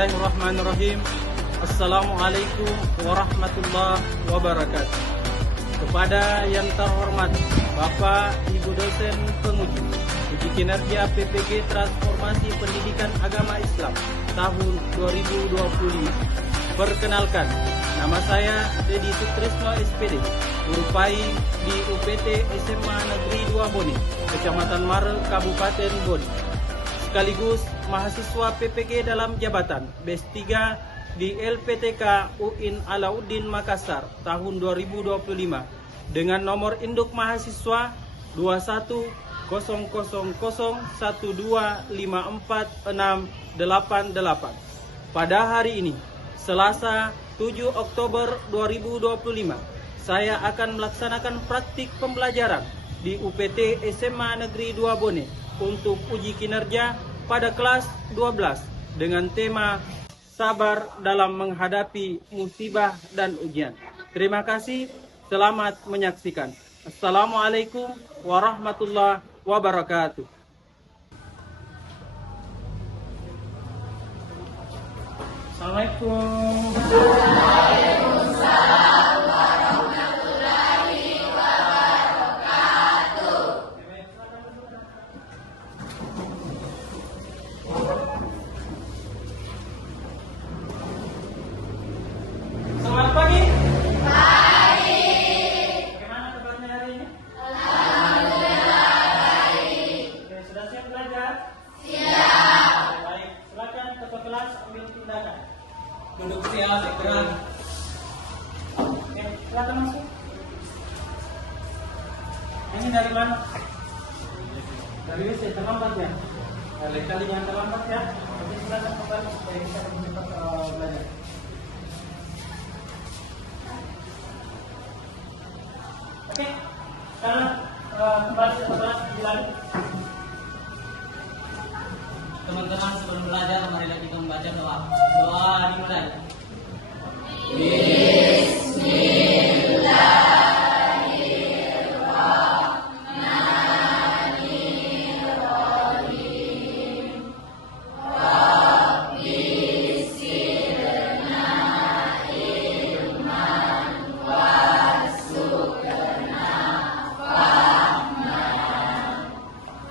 Bismillahirrahmanirrahim. Assalamualaikum warahmatullahi wabarakatuh. Kepada yang terhormat Bapak Ibu dosen penguji uji kinerja PPG Transformasi Pendidikan Agama Islam tahun 2025. Perkenalkan, nama saya Dedi Sutrisno SPD, guru PAI di UPT SMA Negeri 2 Bone, Kecamatan Mare, Kabupaten Bone. Sekaligus mahasiswa PPG dalam jabatan BES3 di LPTK UIN Alauddin Makassar tahun 2025 dengan nomor induk mahasiswa 210012546888. Pada hari ini, Selasa 7 Oktober 2025, saya akan melaksanakan praktik pembelajaran di UPT SMA Negeri 2 Bone untuk uji kinerja pada kelas 12 dengan tema sabar dalam menghadapi musibah dan ujian. Terima kasih, selamat menyaksikan. Assalamualaikum warahmatullahi wabarakatuh. Assalamualaikum. Selamat pagi. Pagi. Bagaimana kabarnya hari ini? Alhamdulillah baik. Oke, sudah siap belajar? Siap. Baik, silakan ketua kelas ambil tindakan. Duduk siap, gerak. Oke, silakan masuk. Ini dari mana? Dari WC, terlambat ya? Lain kali jangan terlambat ya. Oke, silakan kembali supaya kita cepat belajar. Oke, sekarang kembali ke kelas dilanjut. Teman-teman, sebelum belajar, marilah kita membaca doa. Doa dimulai.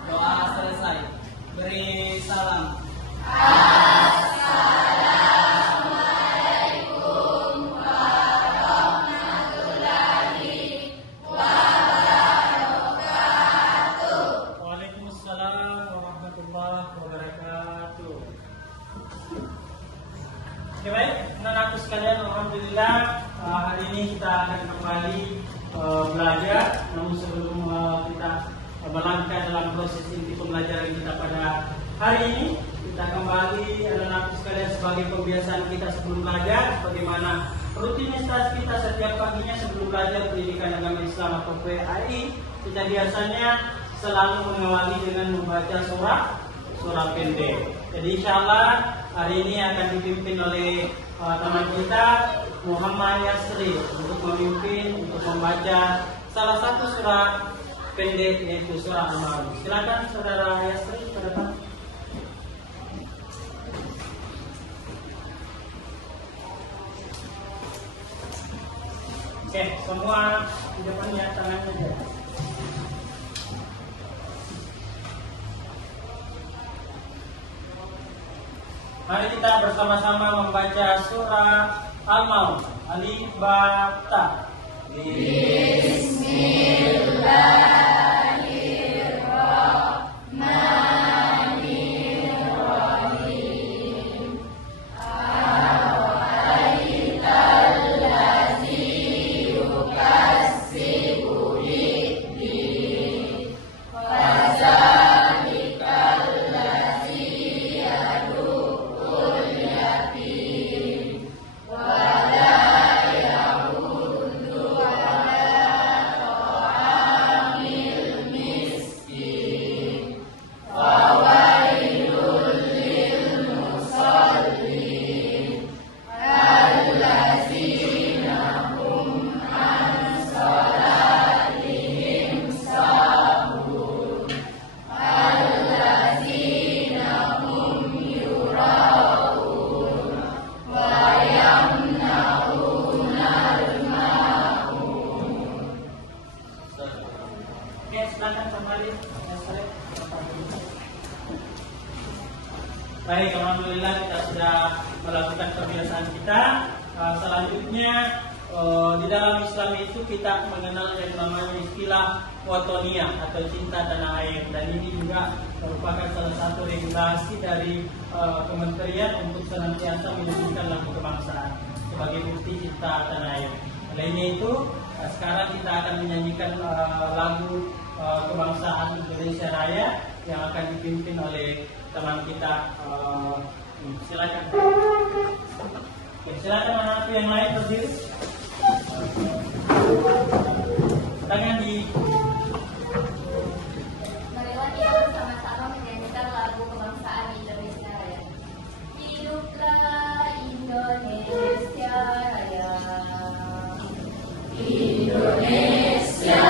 Doa selesai. Beri salam. Waalaikumsalam warahmatullahi wabarakatuh. Oke, baik, anak-anakku sekalian, alhamdulillah hari ini kita akan kembali belajar. Namun sebelum kita melangkah dalam proses inti pembelajaran kita pada hari ini, kita kembali anak-anakku sekalian sebagai pembiasaan kita sebelum belajar, bagaimana rutinitas kita setiap paginya sebelum belajar pendidikan agama Islam atau PAI. Kita biasanya selalu mengawali dengan membaca surah pendek. Jadi insya Allah hari ini akan dipimpin oleh teman kita Muhammad Yasri untuk memimpin untuk membaca salah satu surah pendek yaitu surah Al-Ma'un. Silakan saudara Yasri ke depan. Oke, semua di depannya tangannya aja. Mari kita bersama-sama membaca surah Al-Ma'un. Alif Ba Ta. Baik, alhamdulillah kita sudah melakukan kebiasaan kita. Selanjutnya di dalam Islam itu kita mengenal yang namanya istilah watonia atau cinta tanah air, dan ini juga merupakan salah satu regulasi dari kementerian untuk senantiasa menyanyikan lagu kebangsaan sebagai bukti cinta tanah air. Lainnya itu sekarang kita akan menyanyikan lagu kebangsaan Indonesia Raya yang akan dipimpin oleh teman kita. Silakan. Oke, silakan anak yang lain berdiri. Tangan di. Marilah kita bersama-sama menyanyikan lagu kebangsaan Indonesia Raya. Hiduplah Indonesia Raya. Indonesia.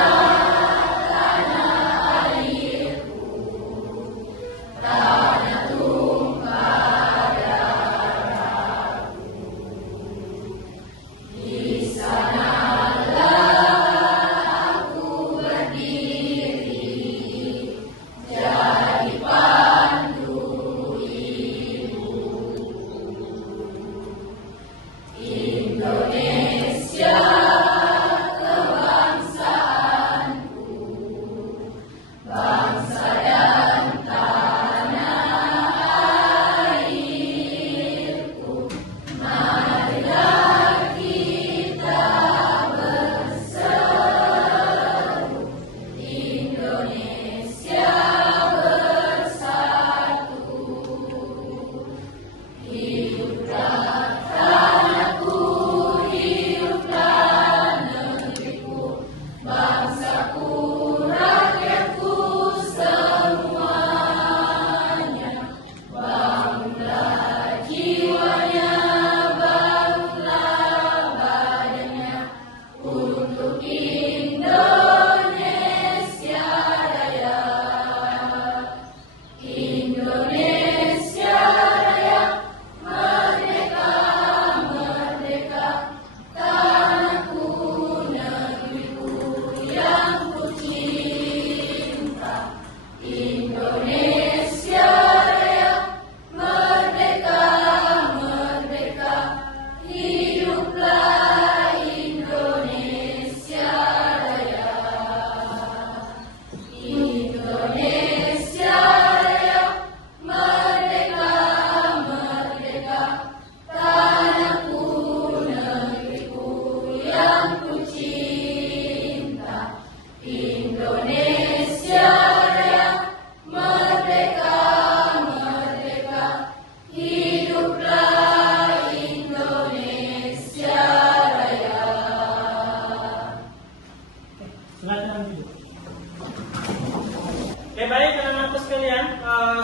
Oke, baik anak-anakku sekalian,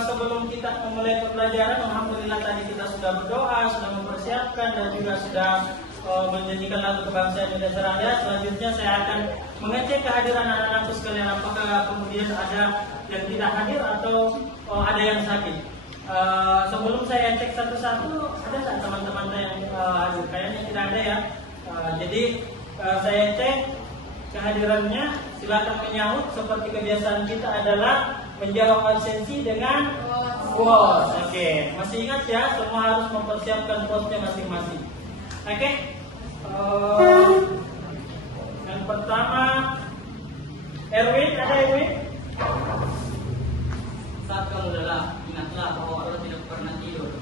sebelum kita memulai pembelajaran, alhamdulillah tadi kita sudah berdoa, sudah mempersiapkan dan juga sudah menyanyikan lagu kebangsaan Indonesia Raya. Selanjutnya saya akan mengecek kehadiran anak-anakku sekalian, apakah kemudian ada yang tidak hadir atau ada yang sakit. Sebelum saya cek satu-satu, ada nggak teman-teman yang hadir? Kayaknya tidak ada ya. Jadi saya cek kehadirannya. Silakan menyahut. Seperti kebiasaan kita adalah menjawab absensi dengan vote. Oke, masih ingat ya, semua harus mempersiapkan vote-nya masing-masing. Oke. Yang pertama, Erwin, ada Erwin? Saat kamu lelah, ingatlah bahwa Allah tidak pernah tidur.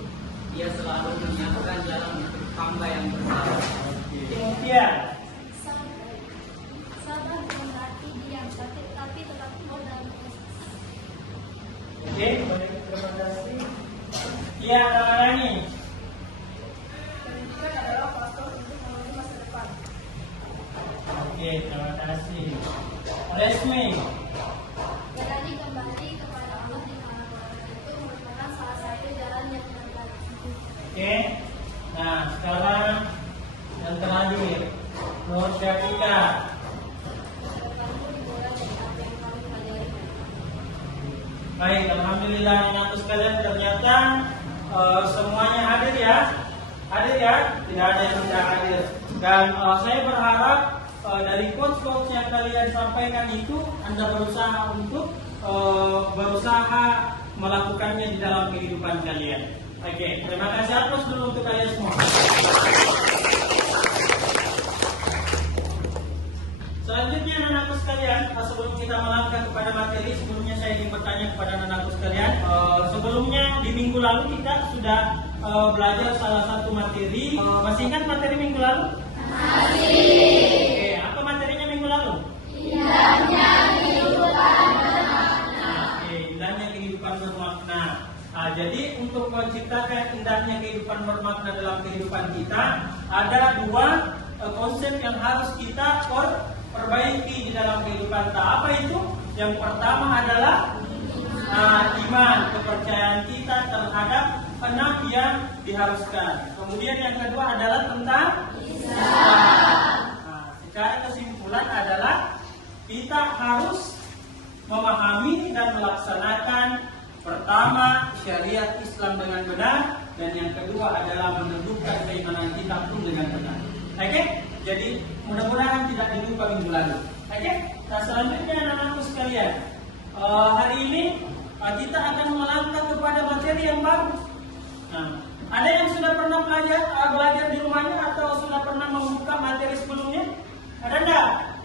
Dia selalu menyiapkan jalan untuk hamba yang bersabar. Timotia. Sabar bukan berarti diam, tapi tetap kuat dalam proses. Oke, boleh, terima kasih. Iya, Rani. Pendidikan adalah faktor untuk menuju masa depan. Oke, terima kasih. Resmi. Berani kembali kepada Allah di mana itu merupakan salah satu jalan yang terbaik. Oke. Nah, sekarang yang terakhir, Nur Syafika. Kamu dimulai dari apa yang kamu pelajari. Baik, alhamdulillah anak-anakku sekalian, ternyata semuanya hadir ya. Hadir ya, tidak ada yang tidak hadir. Dan saya berharap dari quotes-quotes yang kalian sampaikan itu Anda berusaha untuk berusaha melakukannya di dalam kehidupan kalian. Oke, terima kasih aplaus dulu untuk kalian semua. Selanjutnya anak-anakku sekalian, sebelum kita melangkah kepada materi, sebelumnya saya ingin bertanya kepada anak-anakku sekalian. Sebelumnya di minggu lalu kita sudah belajar salah satu materi. Masih ingat materi minggu lalu? Masih. Oke, apa materinya minggu lalu? Indahnya kehidupan bermakna. Oke, indahnya kehidupan bermakna. Jadi untuk menciptakan indahnya kehidupan bermakna dalam kehidupan kita, ada dua konsep yang harus kita perbaiki di dalam kehidupan kita. Apa itu? Yang pertama adalah iman, kepercayaan kita terhadap enam yang diharuskan. Kemudian yang kedua adalah tentang Islam. Secara kesimpulan adalah kita harus memahami dan melaksanakan pertama syariat Islam dengan benar, dan yang kedua adalah menentukan keimanan kita pun dengan benar. Oke? Jadi mudah-mudahan tidak dilupa minggu lalu. Oke? Nah, selanjutnya anak-anakku sekalian, hari ini kita akan melangkah kepada materi yang baru. Nah, ada yang sudah pernah belajar di rumahnya atau sudah pernah membuka materi sebelumnya? Ada enggak?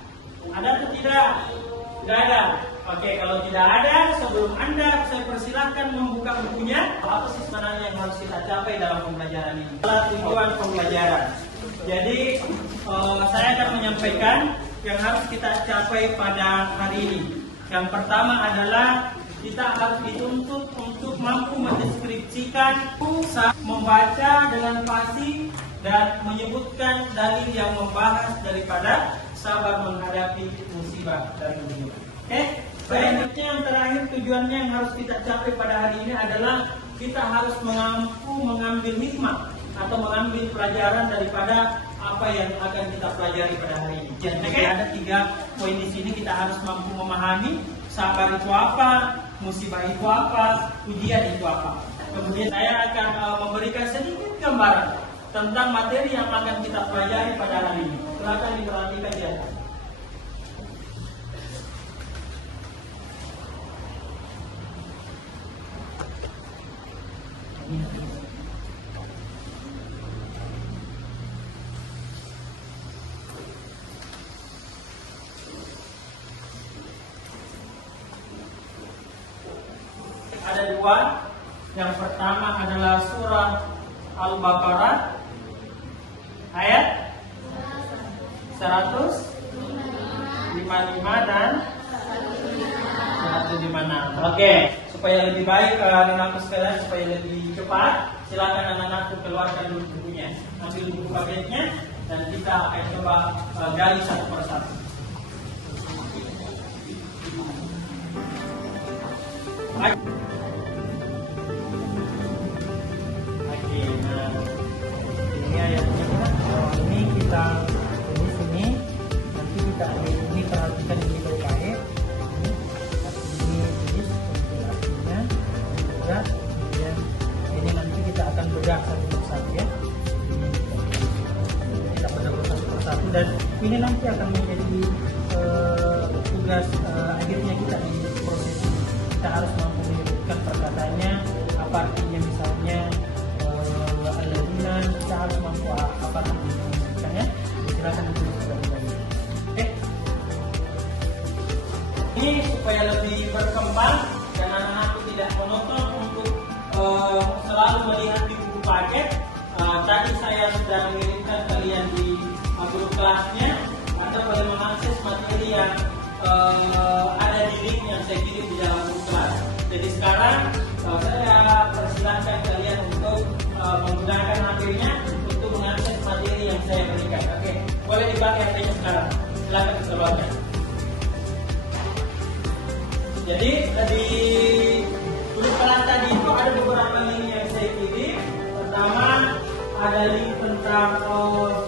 Ada atau tidak? Tidak ada. Oke, kalau tidak ada, sebelum Anda saya persilahkan membuka bukunya. Apa sih sebenarnya yang harus kita capai dalam pembelajaran ini? Tujuan pembelajaran. Jadi saya akan menyampaikan yang harus kita capai pada hari ini. Yang pertama adalah kita harus dituntut untuk mampu mendeskripsikan, membaca dengan fasih, dan menyebutkan dalil yang membahas daripada sabar menghadapi musibah dan musibah. Oke? Selanjutnya yang terakhir, tujuannya yang harus kita capai pada hari ini adalah kita harus mampu mengambil hikmah atau mengambil pelajaran daripada apa yang akan kita pelajari pada hari ini. Jadi ada 3 poin di sini. Kita harus mampu memahami sabar itu apa, musibah itu apa, ujian itu apa. Kemudian saya akan memberikan sedikit gambaran tentang materi yang akan kita pelajari pada hari ini. Silakan diperhatikan ya. Ada 2. Yang pertama adalah surah Al-Baqarah ayat 155 dan 156. Oke, supaya lebih baik anak-anakku sekalian, supaya lebih cepat, silakan anak-anakku keluarkan dulu bukunya, ambil buku paketnya, dan kita akan coba gali satu persatu. Ini ayatnya, ini kita di sini, nanti kita ini perhatikan ini baik-baik. Ini tulis artinya, juga kemudian ini nanti kita akan bedah satu persatu ya. Kita bedah satu persatu, dan ini nanti akan menjadi tugas akhirnya kita di proses ini. Kita harus mampu menyebutkan perkataannya, apa artinya, misalnya kita harus mampu apa artinya, silakan ditulis baik-baik. Oke. Ini supaya lebih berkembang dan anak-anakku tidak monoton untuk selalu melihat di buku paket. Tadi saya sudah mengirimkan kalian di grup kelasnya. Anda boleh mengakses materi yang ada di link yang saya kirim di dalam grup kelas. Jadi sekarang saya persilahkan kalian untuk menggunakan HP-nya untuk mengakses materi yang saya berikan. Oke, boleh dipakai HP-nya sekarang. Silakan keluarkan. Jadi di grup kelas tadi itu ada beberapa link yang saya kirim. Pertama ada link tentang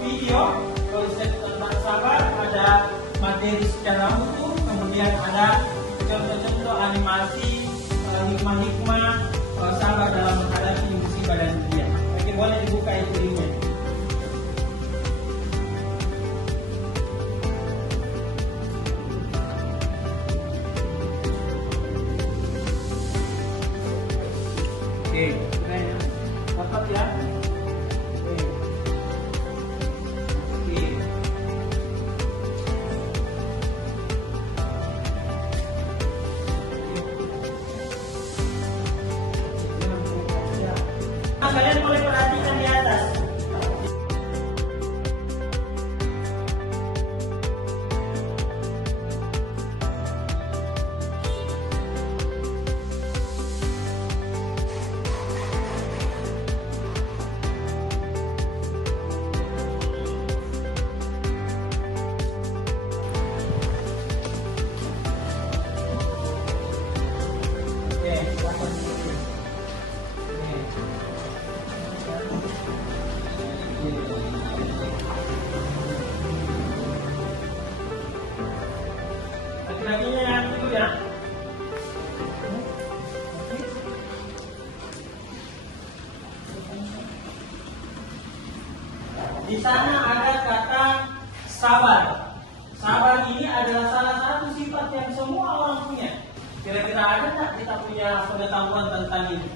video, konsep tentang sabar, ada materi secara utuh, kemudian ada contoh-contoh animasi, hikmah-hikmah sabar dalam menghadapi musibah dan ujian. Oke, boleh dibuka itu linknya. Oke, laki-lakinya yang itu ya. Di sana ada kata sabar. Sabar ini adalah salah satu sifat yang semua orang punya. Kira-kira ada tak kita punya pengetahuan tentang ini?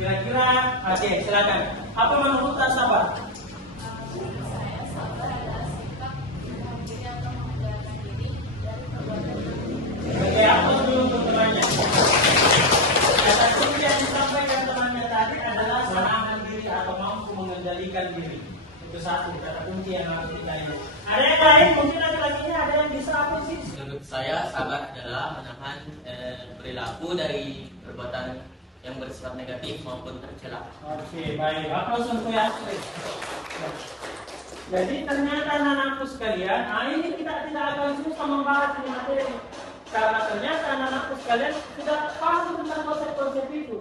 Kira-kira, oke, silakan. Apa menurut tak sabar? Menurut saya, sabar adalah sikap memilih atau mengendalikan diri dari perbuatan. Oke, apa dulu untuk temannya? Kata kunci yang disampaikan temannya tadi adalah menahan diri atau mampu mengendalikan diri. Itu satu kata kunci yang harus kita ingat. Ada yang lain? Mungkin laki-lakinya ada yang bisa apa sih? Menurut saya sabar adalah menahan perilaku dari perbuatan yang bersifat negatif maupun tercela. Oke, baik. Apa untuk yang jadi ternyata anak-anakku sekalian, ini kita tidak akan susah membahas ini materi. Karena ternyata anak-anakku sekalian sudah paham tentang konsep-konsep itu.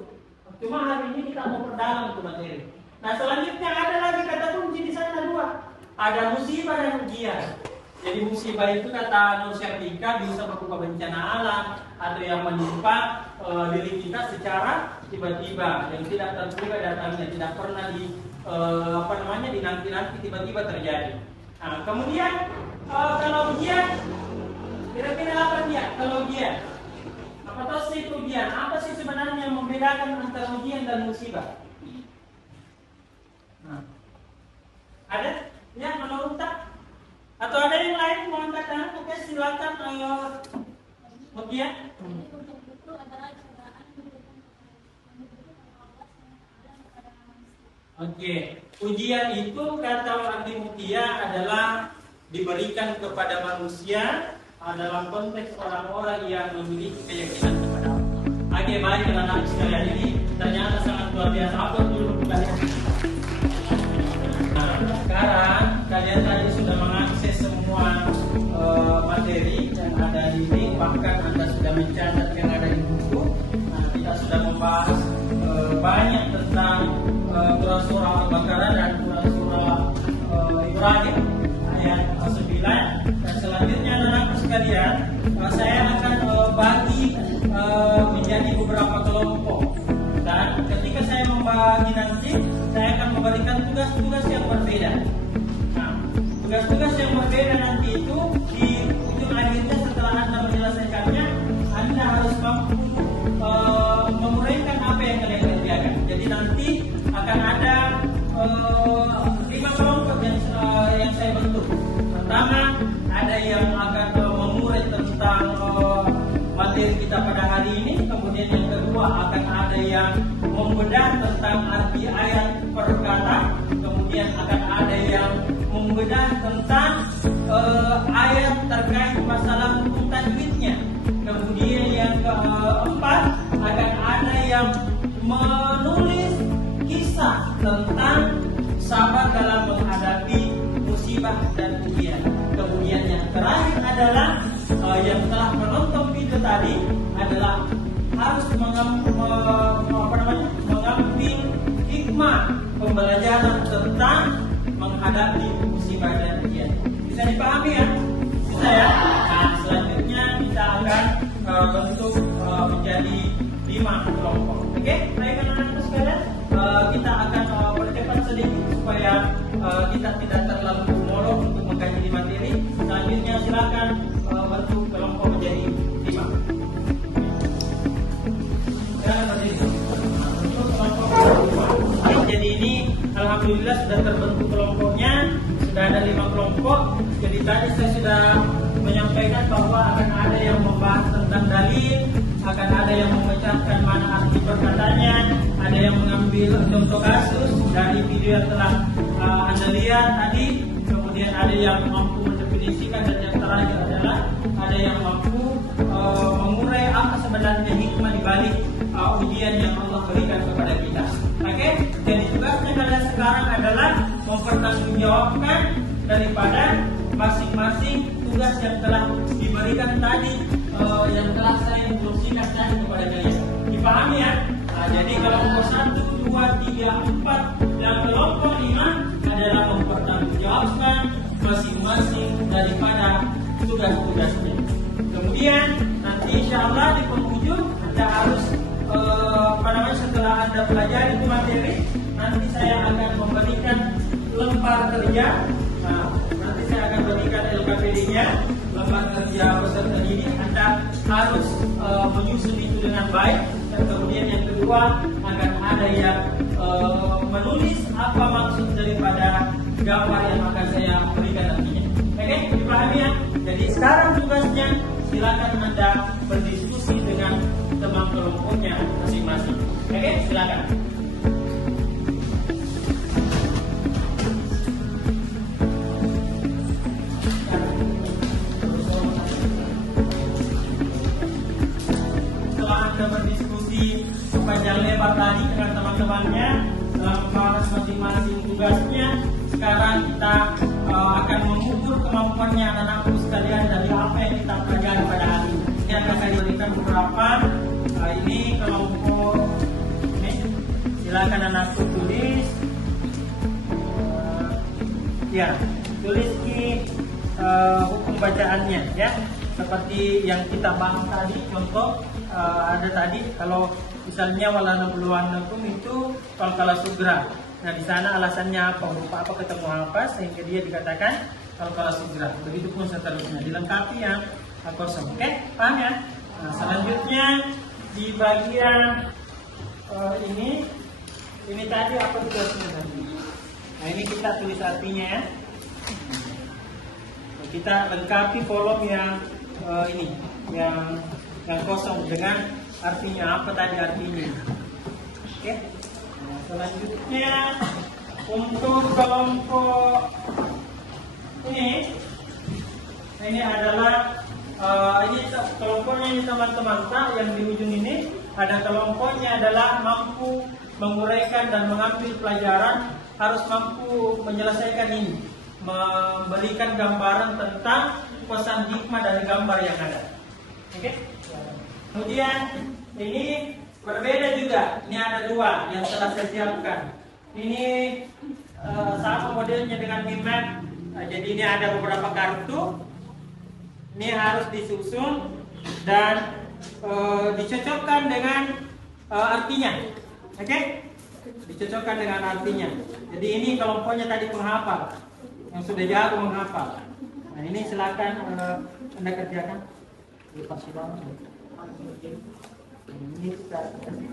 Cuma hari ini kita mau perdalam itu materi. Nah, selanjutnya ada lagi kata kunci di sana dua. Ada musibah dan ujian. Jadi musibah itu kata Nur Syafika bisa berupa bencana alam atau yang menimpa diri kita secara tiba-tiba yang tidak terduga datangnya, tidak pernah dinanti-nanti tiba-tiba terjadi. Nah, kemudian kalau ujian, kira-kira apa dia? Kalau ujian, apa tahu sih itu ujian? Apa sih sebenarnya yang membedakan antara ujian dan musibah? Nah, ada? Ya, menurut tak? Atau ada yang lain mau angkat tangan? Oke, silakan. Ujian. Itu adalah cobaan Oke, ujian itu kata orang di Mutia adalah diberikan kepada manusia dalam konteks orang-orang yang memiliki keyakinan kepada Allah. Oke, baik anak-anak sekalian, ini ternyata sangat luar biasa. Apa dulu kalian? Nah, sekarang kalian tadi sudah mengakses semua materi yang ada di sini, bahkan Anda sudah mencatat yang ada di buku. Nah, kita sudah membahas banyak tentang surah Al-Baqarah dan surah Ibrahim ayat 9. Dan selanjutnya anak-anak sekalian, saya akan bagi menjadi beberapa kelompok. Dan ketika saya membagi nanti, saya akan memberikan tugas-tugas yang berbeda. Nah, tugas-tugas yang berbeda nanti itu di ujung akhirnya setelah Anda menyelesaikannya, Anda harus mampu menguraikan apa yang kalian kerjakan. Jadi nanti akan ada 5 kelompok yang saya bentuk. Pertama, ada yang akan mengurai tentang materi kita pada hari ini. Kemudian yang kedua akan ada yang membedah tentang arti ayat per kata. Kemudian akan ada yang membedah tentang ayat terkait masalah hukum tajwidnya. Kemudian yang keempat akan ada yang menulis kisah tentang sabar dalam menghadapi musibah dan ujian. Kemudian yang terakhir adalah yang telah menonton video tadi adalah harus mengambil hikmah pembelajaran tentang menghadapi musibah dan ujian. Bisa dipahami ya? Bisa ya? Nah, selanjutnya kita akan bentuk menjadi 5 kelompok. Oke, baik anak-anak sekalian, kita akan percepat sedikit supaya kita tidak terlalu molor untuk mengkaji di materi. Selanjutnya silakan bentuk kelompok menjadi 5. Silakan berdiri. Bentuk kelompok menjadi 5. Jadi ini alhamdulillah sudah terbentuk kelompoknya, sudah ada 5 kelompok. Jadi tadi saya sudah menyampaikan bahwa akan ada yang membahas tentang dalil, akan ada yang memecahkan mana arti perkataannya, ada yang mengambil contoh kasus dari video yang telah Anda lihat tadi, kemudian ada yang mampu mendefinisikan, dan yang terakhir adalah ada yang mampu mengurai apa sebenarnya hikmah di balik ujian yang Allah berikan kepada kita. Oke, jadi tugasnya kalian sekarang adalah mempertanggungjawabkan daripada masing-masing tugas yang telah diberikan tadi, yang telah saya instruksikan tadi kepada kalian. Dipahami ya? Nah, jadi kelompok 1, 2, 3, 4 dan kelompok 5 adalah mempertanggungjawabkan masing-masing daripada tugas-tugasnya. Kemudian insya Allah di penghujung Anda harus setelah Anda pelajari itu materi, nanti saya akan memberikan lembar kerja. Nah, nanti saya akan berikan LKPD-nya, lembar kerja peserta didik. Anda harus menyusun itu dengan baik. Dan kemudian yang kedua, akan ada yang menulis apa maksud daripada gambar yang akan saya berikan nantinya. Oke, dipahami ya? Jadi sekarang tugasnya silakan Anda berdiskusi dengan teman kelompoknya masing-masing. Oke, silakan. Setelah Anda berdiskusi panjang lebar tadi dengan teman-temannya dalam membahas masing-masing tugasnya, sekarang kita akan mengukur kemampuannya anak-anakku sekalian dari apa yang kita pelajari pada hari ini. Ini akan saya berikan beberapa. Ini kelompok ini, silakan anakku tulis. Ya, tulis di hukum bacaannya ya. Seperti yang kita bahas tadi, contoh ada tadi kalau misalnya walana buluanakum itu kalkala sugra. Nah di sana alasannya apa, berupa apa, ketemu apa sehingga dia dikatakan kalkala sugra. Begitupun seterusnya dilengkapi yang kosong. Oke, paham ya? Nah, selanjutnya di bagian ini tadi apa tugasnya tadi? Nah ini kita tulis artinya ya. Kita lengkapi kolom yang yang kosong dengan artinya apa tadi artinya. Oke. Nah, selanjutnya untuk kelompok ini adalah ini kelompoknya ini teman-teman yang di ujung ini ada kelompoknya adalah mampu menguraikan dan mengambil pelajaran, harus mampu menyelesaikan ini, memberikan gambaran tentang pesan hikmah dari gambar yang ada. Oke. Kemudian ini berbeda juga. Ini ada dua yang telah saya siapkan. Ini sama modelnya dengan map. Jadi ini ada beberapa kartu. Ini harus disusun dan dicocokkan dengan artinya. Oke? Dicocokkan dengan artinya. Jadi ini kelompoknya tadi penghafal yang sudah jago menghafal. Nah ini silakan Anda kerjakan. Ini kita kasih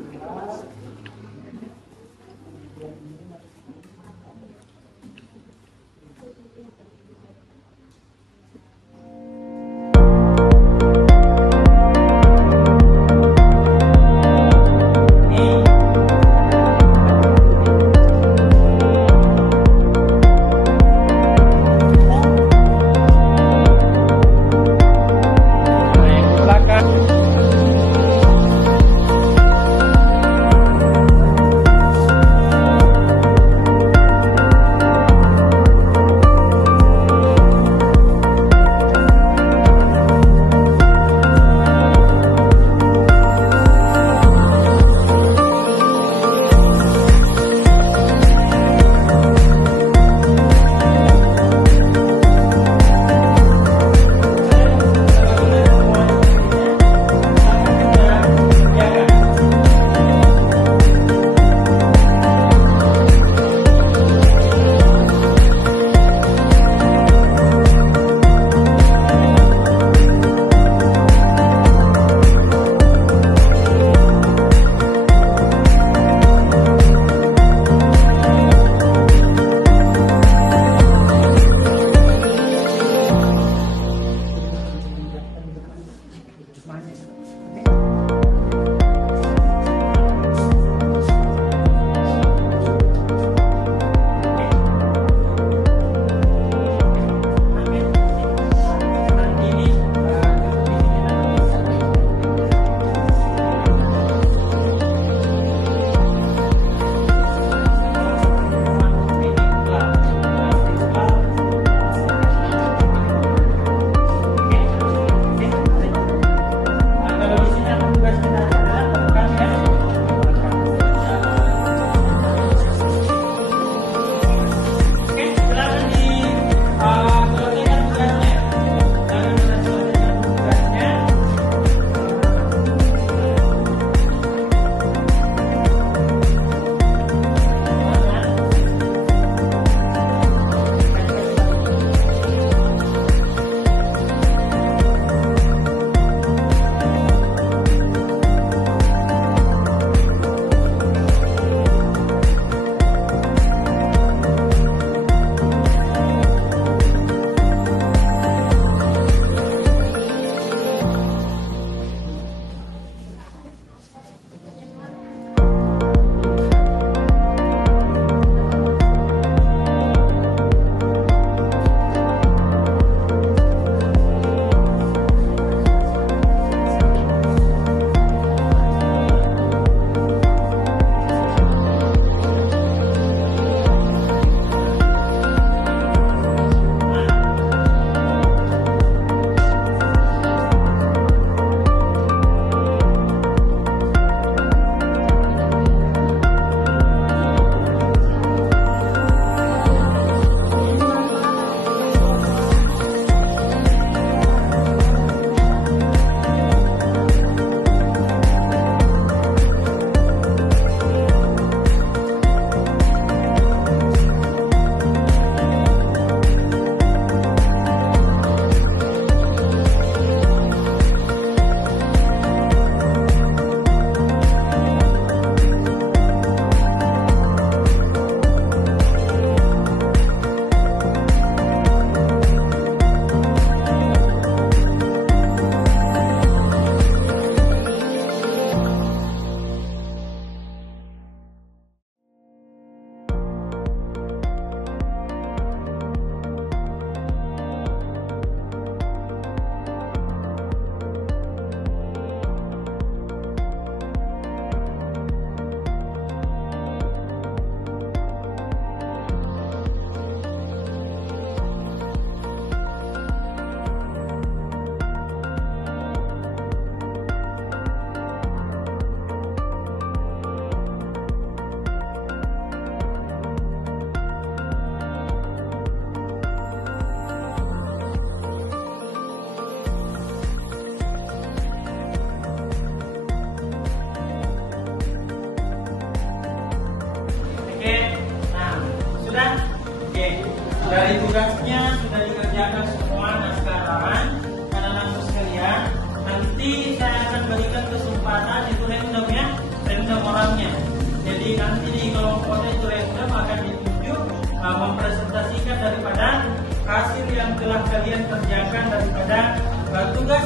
tugas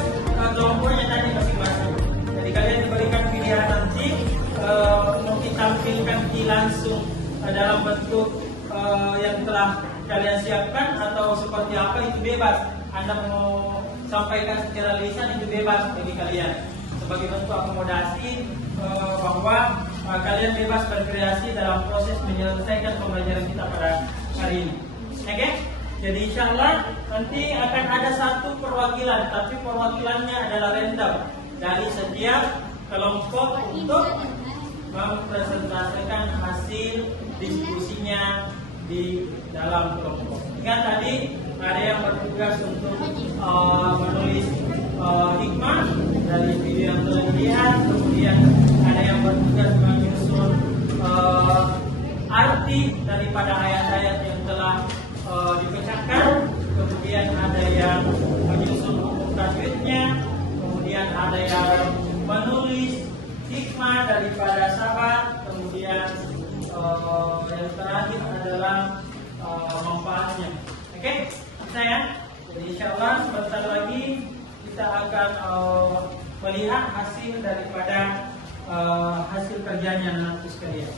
kelompoknya tadi masing-masing. Jadi kalian diberikan pilihan nanti mau ditampilkan langsung dalam bentuk yang telah kalian siapkan atau seperti apa itu bebas. Anda mau sampaikan secara lisan itu bebas bagi kalian. Sebagai bentuk akomodasi bahwa kalian bebas berkreasi dalam proses menyelesaikan pembelajaran kita pada hari ini. Oke? Jadi insya Allah nanti akan ada satu perwakilan, tapi perwakilannya adalah random dari setiap kelompok untuk mempresentasikan hasil diskusinya di dalam kelompok. Ingat tadi ada yang bertugas untuk menulis hikmah dari video yang telah dilihat, kemudian ada yang bertugas menyusun arti daripada ayat-ayat yang telah dipecahkan, kemudian ada yang menyusun hukum tajwidnya, kemudian ada yang menulis hikmah daripada sahabat, kemudian yang terakhir adalah manfaatnya. Oke, saya. Jadi insya Allah sebentar lagi kita akan melihat hasil daripada hasil kerjanya anak sekalian.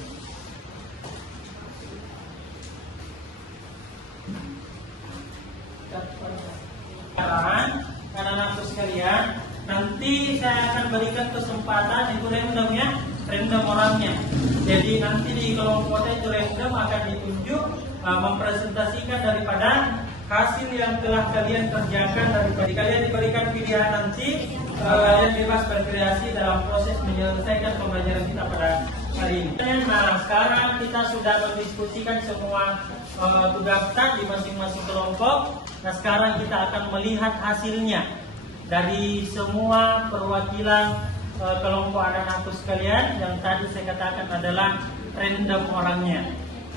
Sekarang anak-anakku sekalian, nanti saya akan berikan kesempatan itu random ya, random orangnya. Jadi nanti di kelompok itu random akan ditunjuk mempresentasikan daripada hasil yang telah kalian kerjakan. Daripada kalian diberikan pilihan nanti, kalian bebas berkreasi dalam proses menyelesaikan pembelajaran kita pada hari ini. Nah, sekarang kita sudah mendiskusikan semua tugas di masing-masing kelompok. Nah, sekarang kita akan melihat hasilnya dari semua perwakilan kelompok anak-anakku sekalian yang tadi saya katakan adalah random orangnya.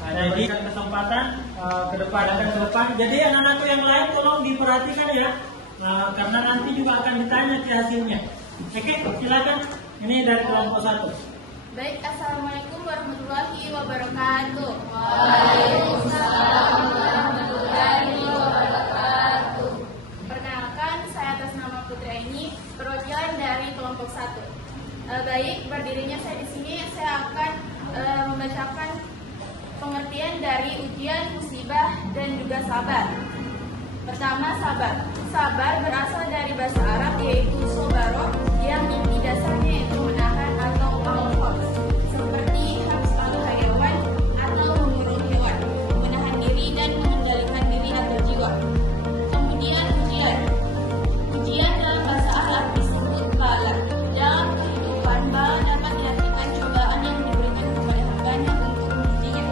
Nah, jadi kesempatan ke depan. Jadi anak-anakku yang lain tolong diperhatikan ya, karena nanti juga akan ditanya ke hasilnya. Oke, silakan. Ini dari kelompok 1. Baik, assalamualaikum warahmatullahi wabarakatuh. Waalaikumsalam warahmatullahi wabarakatuh. Perkenalkan, saya atas nama Putri Aini, perwakilan dari kelompok 1. Baik, berdirinya saya di sini, saya akan membacakan pengertian dari ujian, musibah, dan juga sabar. Pertama, sabar. Sabar berasal dari bahasa Arab yaitu sobaro, yang inti dasarnya yaitu menahan atau al-khawf, seperti habs al-hayawan atau mengurung hewan, menahan diri dan mengendalikan diri atau jiwa. Kemudian ujian. Ujian dalam bahasa Arab disebut bala. Dalam kehidupan, bala dapat diartikan cobaan yang diberikan kepada hambanya untuk mengujinya.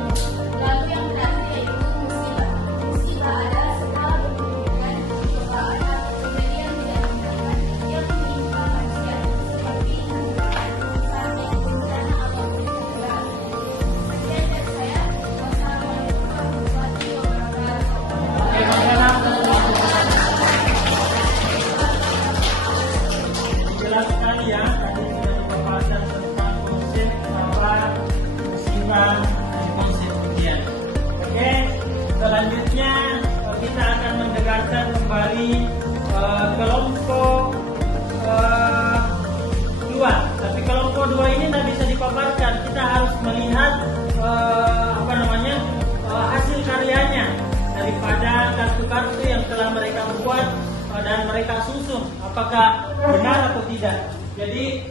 Lalu yang terakhir yaitu musibah. Musibah adalah segala bentuk cobaan atau kejadian tidak diinginkan yang menimpa manusia, seperti kesusahan, bencana atau kegagalan. Sekian dari saya. Wassalamualaikum warahmatullahi wabarakatuh. Jelas sekali ya, tadi sudah pembahasan tentang konsep sabar, musibah, dan konsep ujian. Oke, selanjutnya kita akan mendengarkan kembali kelompok 2. Tapi kelompok 2 ini tidak bisa dipaparkan. Kita harus melihat hasil karyanya daripada kartu-kartu yang telah mereka buat dan mereka susun, apakah benar atau tidak. Jadi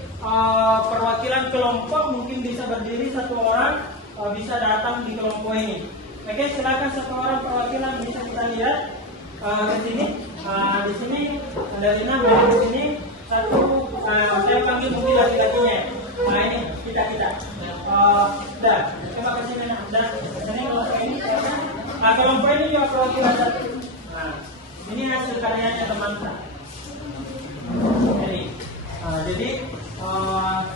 perwakilan kelompok mungkin bisa berdiri satu orang, bisa datang di kelompok ini. Oke, silakan satu orang perwakilan bisa kita lihat ke sini. Di sini ada Rina, di sini satu. Saya panggil mungkin laki-lakinya. Nah ini kita. Dah, coba ke sini. Dah, sini kelompok ini. Kelompok ini juga perwakilan satu. Nah, ini hasil karyanya teman-teman. Jadi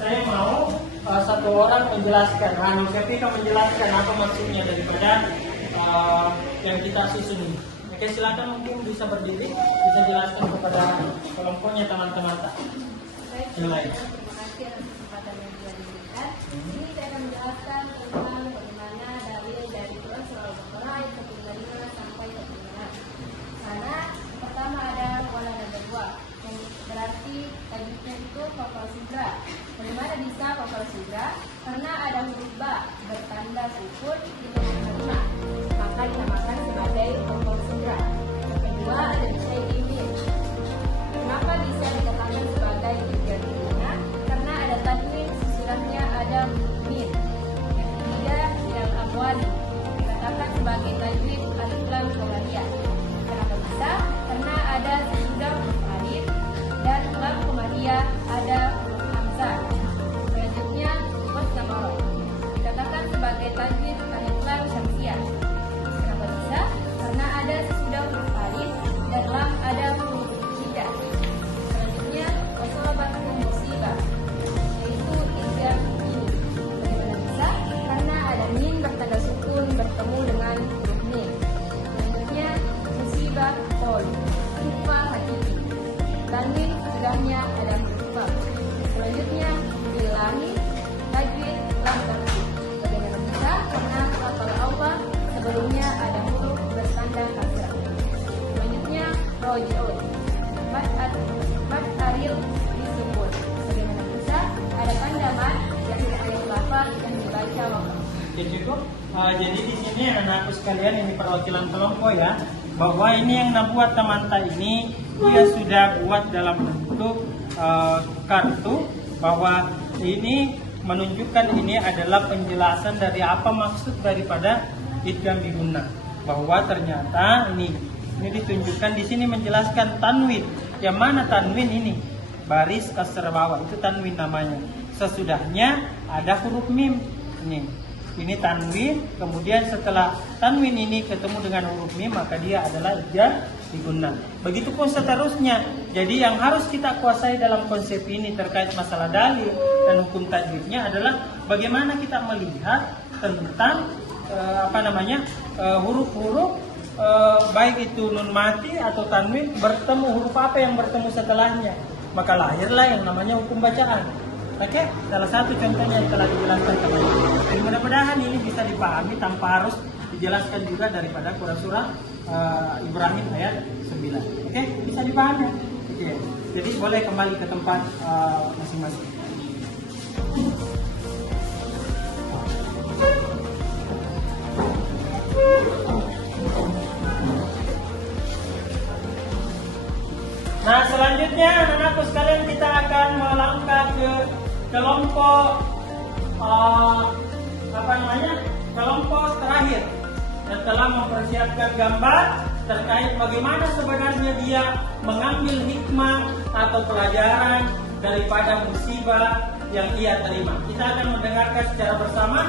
saya mau satu orang menjelaskan, Kevika menjelaskan apa maksudnya daripada yang kita susun ini. Oke, silakan mungkin bisa berdiri, bisa jelaskan kepada kelompoknya teman-teman. Baik, terima kasih atas kesempatan yang telah diberikan. Ini saya akan menjelaskan tentang bagaimana dalil dari Quran surah Al-Baqarah ayat 135 sampai 136. Karena pertama ada wala dan dua. Yang tanwin sesudahnya ada huruf fa. Selanjutnya ilahi, tajwid, lam tartib. Bagaimana bisa? Karena lafal Allah sebelumnya ada huruf bertanda kasrah. Selanjutnya roji'un, mad aril disebut. Bagaimana bisa? Ada tanda mad dari ayat lafal yang dibaca wakaf. Ya cukup. Jadi di sini anak-anakku sekalian, ini perwakilan kelompok ya, bahwa ini yang buat Tamanta ini dia sudah buat dalam bentuk kartu, bahwa ini menunjukkan ini adalah penjelasan dari apa maksud daripada idgham bi gunnah, bahwa ternyata ini ditunjukkan di sini menjelaskan tanwin. Yang mana tanwin ini? Baris kasar bawah itu tanwin namanya. Sesudahnya ada huruf mim. Ini tanwin, kemudian setelah tanwin ini ketemu dengan huruf mim, maka dia adalah idgham bi gunnah. Begitupun seterusnya. Jadi yang harus kita kuasai dalam konsep ini terkait masalah dalil dan hukum tajwidnya adalah bagaimana kita melihat tentang huruf-huruf baik itu nun mati atau tanwin bertemu huruf apa yang bertemu setelahnya, maka lahirlah yang namanya hukum bacaan. Oke, salah satu contohnya yang telah dijelaskan tadi. Dan mudah-mudahan ini bisa dipahami tanpa harus dijelaskan juga daripada surah Ibrahim ayat 9. Oke, bisa dipahami. Oke, jadi boleh kembali ke tempat masing-masing. Nah, selanjutnya anak-anakku sekalian kita akan melangkah ke kelompok kelompok terakhir. Setelah mempersiapkan gambar terkait bagaimana sebenarnya dia mengambil hikmah atau pelajaran daripada musibah yang ia terima. Kita akan mendengarkan secara bersama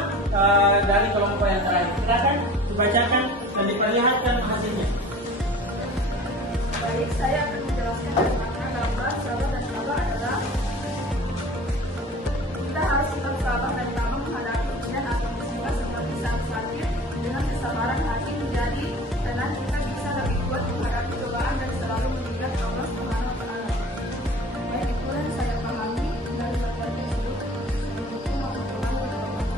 dari kelompok yang terakhir. Kita akan dibacakan dan diperlihatkan hasilnya. Baik, saya akan menjelaskan bagaimana gambar sabar dan sabar adalah kita harus tetap sabar dan lama menghadapi ujian atau musibah seperti saat sakit. Dengan kesabaran hati menjadi tenang, kita bisa lebih kuat menghadapi cobaan dan selalu mengingat Allah Subhanahu wa Ta'ala. Baik, itulah yang saya pahami dari bagian tersebut.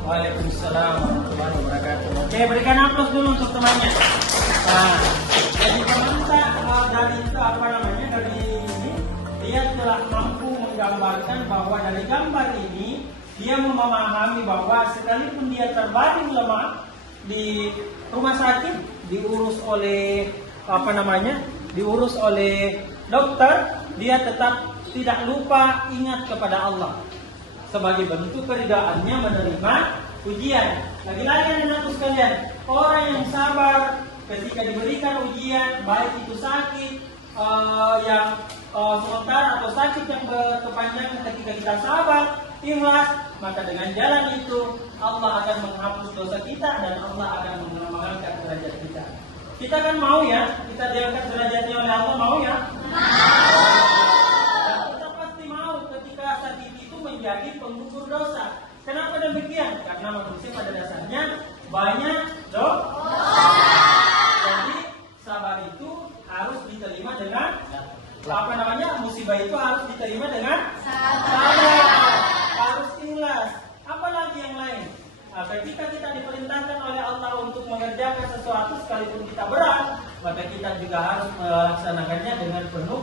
Waalaikumsalam warahmatullahi wabarakatuh. Oke, berikan aplaus dulu untuk temannya. Nah, jadi Tamanta dari itu dari ini dia telah mampu menggambarkan bahwa dari gambar ini dia memahami bahwa sekalipun dia terbaring lemah di rumah sakit diurus oleh dokter, dia tetap tidak lupa ingat kepada Allah sebagai bentuk keridaannya menerima ujian. Lagi-lagi anak-anakku sekalian, orang yang sabar ketika diberikan ujian, baik itu sakit yang sementara atau sakit yang berkepanjangan, ketika kita sabar, ikhlas, maka dengan jalan itu Allah akan menghapus dosa kita dan Allah akan mengangkat derajat kita. Kita kan mau ya, kita diangkat derajatnya oleh Allah, mau ya? Dan kita pasti mau ketika sakit itu menjadi penggugur dosa. Kenapa demikian? Karena manusia pada dasarnya banyak dosa. Jadi sabar itu harus diterima dengan musibah itu harus diterima dengan sabar, harus ikhlas. Apalagi yang lain? Ketika kita diperintahkan oleh Allah untuk mengerjakan sesuatu sekalipun kita berat, maka kita juga harus melaksanakannya dengan penuh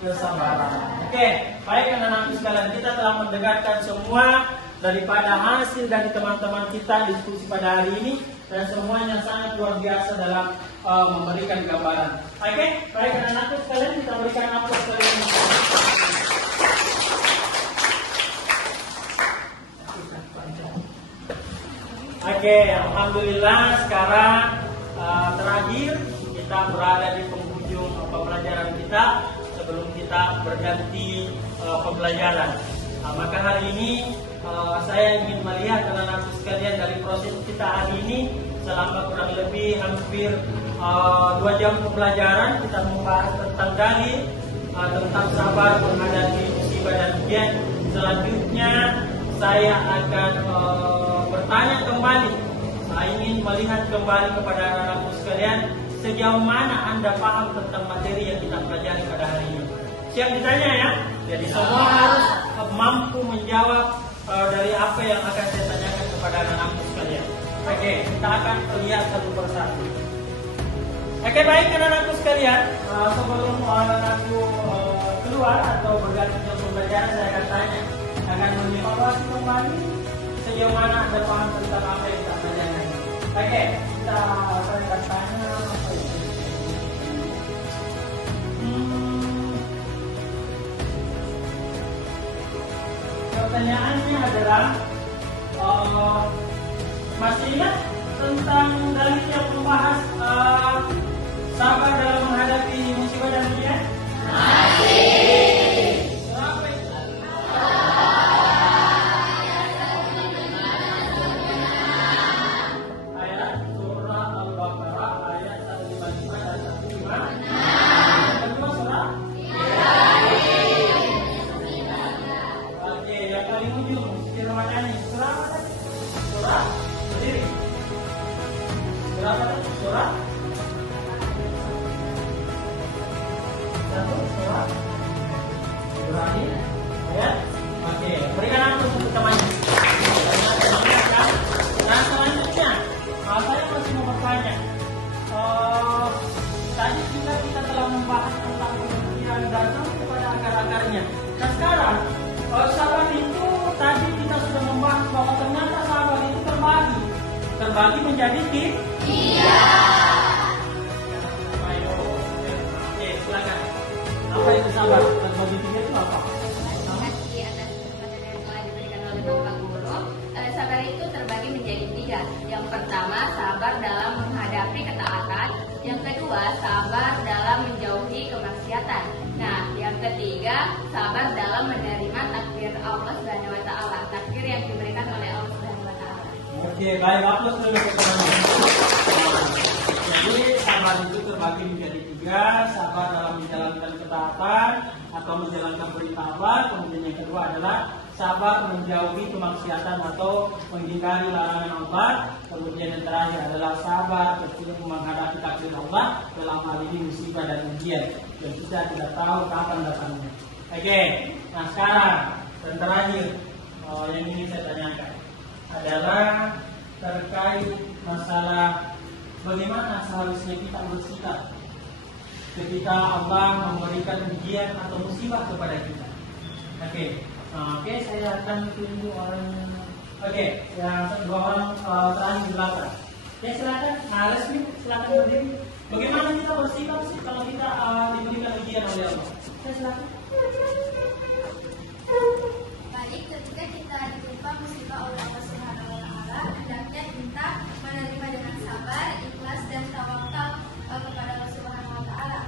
kesabaran. Oke, baik anak-anak sekalian, kita telah mendengarkan semua daripada hasil dari teman-teman kita diskusi pada hari ini, dan semuanya sangat luar biasa dalam memberikan gambaran. Oke, baik anak-anak sekalian, kita berikan aplaus sekalian. Oke, alhamdulillah sekarang terakhir kita berada di penghujung pembelajaran kita sebelum kita berganti pembelajaran. Maka hari ini saya ingin melihat anak-anak sekalian dari proses kita hari ini selama kurang lebih hampir 2 jam pembelajaran. Kita membahas tentang dalil, tentang sabar menghadapi musibah dan ujian. Selanjutnya saya akan bertanya kembali. Saya ingin melihat kembali kepada anak-anak sekalian sejauh mana Anda paham tentang materi yang kita pelajari pada hari ini. Siap ditanya ya? Jadi semua harus mampu menjawab dari apa yang akan saya tanyakan kepada anak-anakku sekalian. Oke, kita akan lihat satu persatu. Oke, baik anak-anakku sekalian, sebelum anak-anakku keluar atau berganti jam pembelajaran, saya akan tanya, akan mengevaluasi kembali sejauh mana Anda paham tentang apa yang kita pelajari. Oke, saya akan tanya apa itu? Pertanyaannya adalah, masih ingat tentang dalil yang membahas sabar dalam menghadapi musibah dan ujian? Masih. Surah apa itu? Ayat surah Al-Baqarah ayat 155 dan 156. Yang kedua surah? Oke, yang paling ujung surah ini surah apa tadi? Surah berdiri. Surah apa tadi? Surah surah Ibrahim ayat. Oke, berikan aku untuk temannya. Nah, selanjutnya saya masih mau bertanya. Tadi juga kita telah membahas tentang pengertian dan kepada akar-akarnya. Nah sekarang sabar itu tadi kita sudah membahas bahwa ternyata sabar itu terbagi menjadi tiga. Apa itu sabar? Terbagi tiga itu apa? Di atas kesempatan yang telah diberikan oleh Bapak Guru, sabar itu terbagi menjadi tiga. Yang pertama, sabar dalam menghadapi ketaatan. Yang kedua, sabar dalam menjauhi kemaksiatan. Nah, yang ketiga, sabar dalam menerima takdir Allah Subhanahu wa taala, takdir yang diberikan oleh Allah Subhanahu wa taala. Oke, baik, aplaus dulu untuk teman-teman. Jadi sabar itu terbagi menjadi tiga, sabar dalam menjalankan ketaatan atau menjalankan perintah Allah. Kemudian yang kedua adalah sabar menjauhi kemaksiatan atau menghindari larangan Allah. Kemudian yang terakhir adalah sabar ketika menghadapi takdir Allah, dalam hal ini musibah dan ujian yang kita tidak tahu kapan datangnya. Oke, nah sekarang dan terakhir yang ingin saya tanyakan adalah terkait masalah bagaimana seharusnya kita bersikap ketika Allah memberikan ujian atau musibah kepada kita. Oke, saya akan tunggu orang. Oke, yang dua orang terakhir di belakang. Ya silakan, nah Lesmi silakan berdiri. Bagaimana kita bersikap sih kalau kita diberikan ujian oleh Allah? Ya silakan. Baik, ketika kita ditimpa musibah oleh Allah Subhanahu wa taala, hendaknya kita menerima dengan sabar, ikhlas dan tawakal kepada Allah Subhanahu wa taala.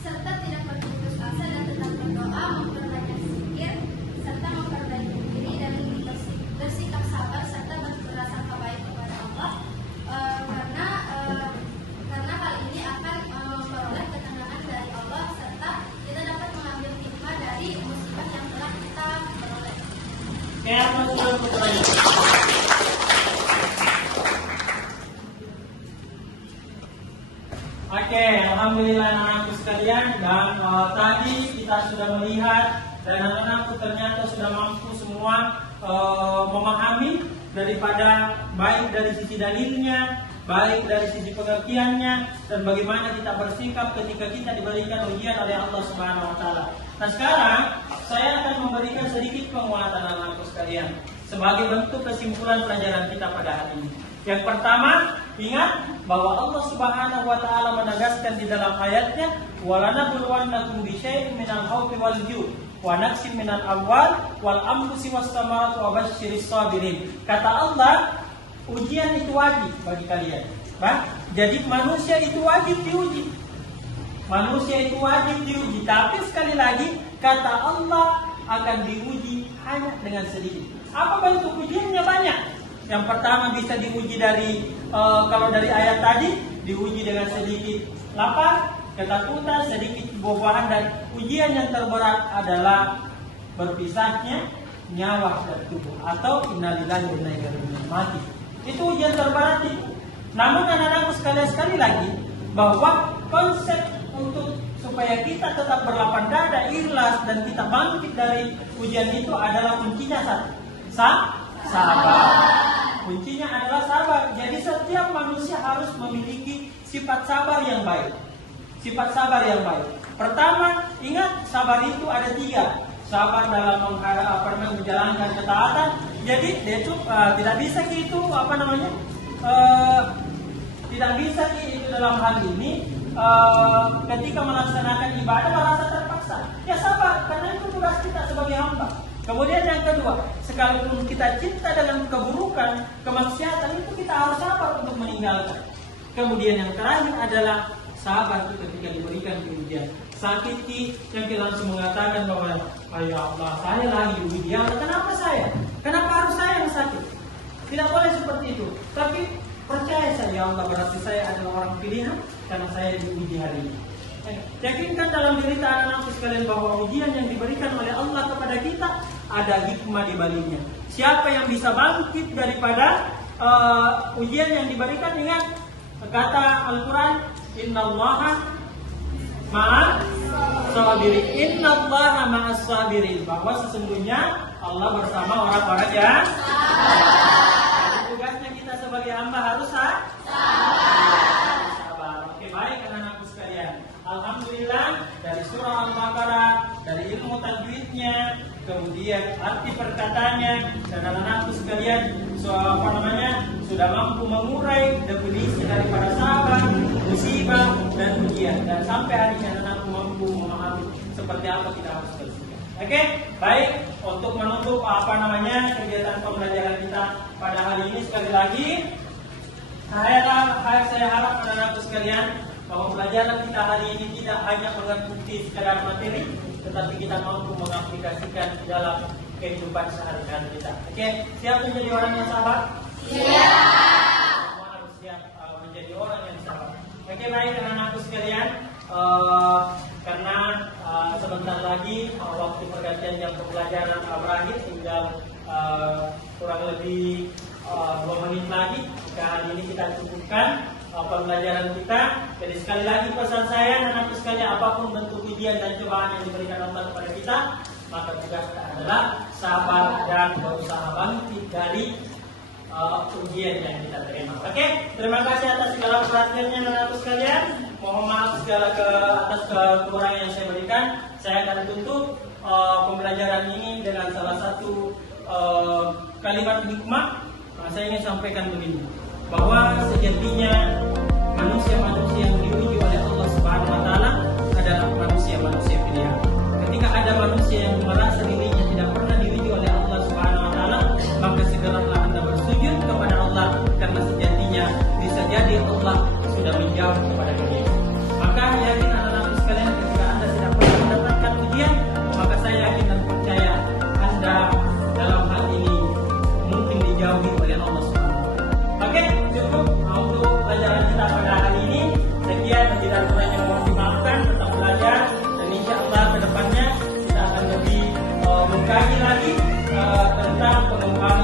Serta tidak berputus asa dan tetap berdoa, memperbanyak zikir, serta memperbaiki diri dan bersikap sabar serta berprasangka baik kepada Allah. Karena hal ini akan memperoleh ketenangan dari Allah serta kita dapat mengambil hikmah dari musibah yang telah kita peroleh. Oke, alhamdulillah anak-anakku sekalian, dan tadi kita sudah melihat dan anak-anakku ternyata sudah mampu semua memahami daripada baik dari sisi dalilnya, baik dari sisi pengertiannya, dan bagaimana kita bersikap ketika kita diberikan ujian oleh Allah Subhanahu wa taala. Nah, sekarang saya akan memberikan sedikit penguatan anak-anakku sekalian sebagai bentuk kesimpulan pelajaran kita pada hari ini. Yang pertama, ingat bahwa Allah Subhanahu wa taala menegaskan di dalam ayatnya, "Walanabluwannakum bisyai'in minal khawfi wal ju' wa naqsin minal amwal wal anfusi was samarat wa basyiris sabirin." Kata Allah, ujian itu wajib bagi kalian. Jadi manusia itu wajib diuji. Manusia itu wajib diuji, tapi sekali lagi kata Allah akan diuji hanya dengan sedikit. Apa bentuk ujiannya? Banyak. Yang pertama bisa diuji dari kalau dari ayat tadi diuji dengan sedikit lapar, ketakutan, sedikit buah-buahan, dan ujian yang terberat adalah berpisahnya nyawa dari tubuh atau innalillahi wa inna ilaihi raji'un, mati. Itu ujian terberat itu. Namun anak-anakku sekali lagi bahwa konsep untuk supaya kita tetap berlapang dada, ikhlas, dan kita bangkit dari ujian itu adalah kuncinya satu. Sabar. Kuncinya adalah sabar. Jadi setiap manusia harus memiliki sifat sabar yang baik. Sifat sabar yang baik. Pertama, ingat sabar itu ada 3. Sabar dalam menjalankan ketaatan. Jadi itu tidak bisa itu tidak bisa itu dalam hal ini ketika melaksanakan ibadah merasa terpaksa. Ya sabar, karena itu tugas kita sebagai hamba. Kemudian yang kedua, sekalipun kita cinta dalam keburukan, kemaksiatan, itu kita harus sabar untuk meninggalkan. Kemudian yang terakhir adalah sabar itu ketika diberikan ujian. Sakit yang kita langsung mengatakan bahwa ya Allah, saya lagi diuji. Ya Allah, kenapa saya? Kenapa harus saya yang sakit? Tidak boleh seperti itu. Tapi percaya saya, ya Allah, berarti saya adalah orang pilihan karena saya diuji hari ini. Yakinkan dalam diri anak-anakku sekalian bahwa ujian yang diberikan oleh Allah kepada kita ada hikmah di baliknya. Siapa yang bisa bangkit daripada ujian yang diberikan? Ingat kata Al-Quran, Innallaha ma'as sabirin. Innallaha ma'as sabirin. Bahwa sesungguhnya Allah bersama orang-orang yang sabar. Tugasnya kita sebagai hamba harus sabar. Oke, baik anak-anakku sekalian. Alhamdulillah dari surah Al-Baqarah, dari ilmu tajwidnya, kemudian arti perkataannya, dan anak-anakku sekalian sudah mampu mengurai definisi daripada sabar, musibah, dan ujian. Dan sampai hari ini anak-anakku mampu memahami seperti apa kita harus bersikap. Oke, baik. Untuk menutup kegiatan pembelajaran kita pada hari ini, sekali lagi saya harap anak-anakku sekalian bahwa pelajaran kita hari ini tidak hanya mengikuti sekedar materi, tetapi kita mampu mengaplikasikan di dalam kehidupan sehari-hari kita. Oke, siap menjadi orang yang sabar? Siap. Semua harus siap menjadi orang yang sabar. Oke, baik anak-anakku sekalian, karena sebentar lagi waktu pergantian jam pembelajaran berakhir, tinggal kurang lebih 2 menit lagi. Hari ini kita cukupkan pembelajaran kita. Jadi sekali lagi pesan saya, anak-anakku sekalian, apapun bentuk ujian dan cobaan yang diberikan Allah kepada kita, maka tugas kita adalah sabar dan berusaha bangkit dari ujian yang kita terima. Oke, terima kasih atas segala perhatiannya anak-anakku sekalian. Mohon maaf segala atas kekurangan yang saya berikan. Saya akan tutup pembelajaran ini dengan salah satu kalimat hikmah. Saya ingin sampaikan begini, bahwa sejatinya manusia-manusia yang diuji oleh Allah Subhanahu wa Ta'ala adalah manusia-manusia pilihan. Ketika ada manusia yang merasa dirinya tidak pernah diuji oleh Allah Subhanahu wa Ta'ala, maka segeralah Anda bersujud kepada Allah, karena sejatinya bisa jadi Allah sudah menjawab kepada diri. Maka yakin anak-anak sekalian, ketika Anda tidak pernah mendapatkan ujian, maka saya yakin dan percaya Anda dalam hal ini mungkin dijauhi oleh Allah Subhanahu wa Ta'ala. Oke, cukup untuk pelajaran kita pada hari ini. Sekian, tidak kurangnya mohon dimaafkan. Tetap belajar, dan insya Allah ke depannya kita akan lebih mengkaji lagi tentang pengembangan